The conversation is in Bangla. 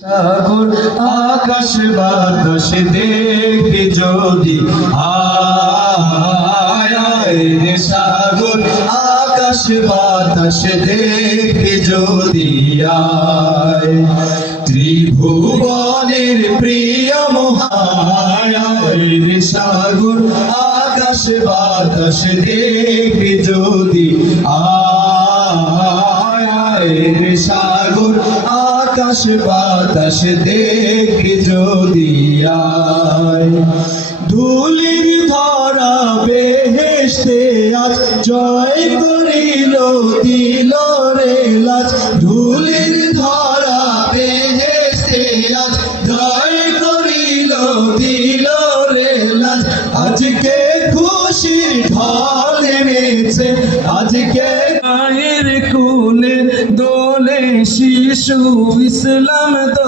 সাগর আকাশ বাতাস দেখি যদি আয় রে সাগর আকাশ বাতাস দেখি যদি আয় ত্রিভুবনের প্রিয় মহায় রে সাগর আকাশ বাতাস দেখি যদি আয় রে সাগর আকাশ বাতাস দেখি যদি আয় ধুলির ধরা বেহেশতে আজ জয় করিল দিল রে লাজ ধুলির ধরা বেহেশতে আজ জয় করিল দিল রে লাজ আজকে খুশির ঢল নেমেছে আজকে মায়ের কোলে দোলে শিশু ইসলাম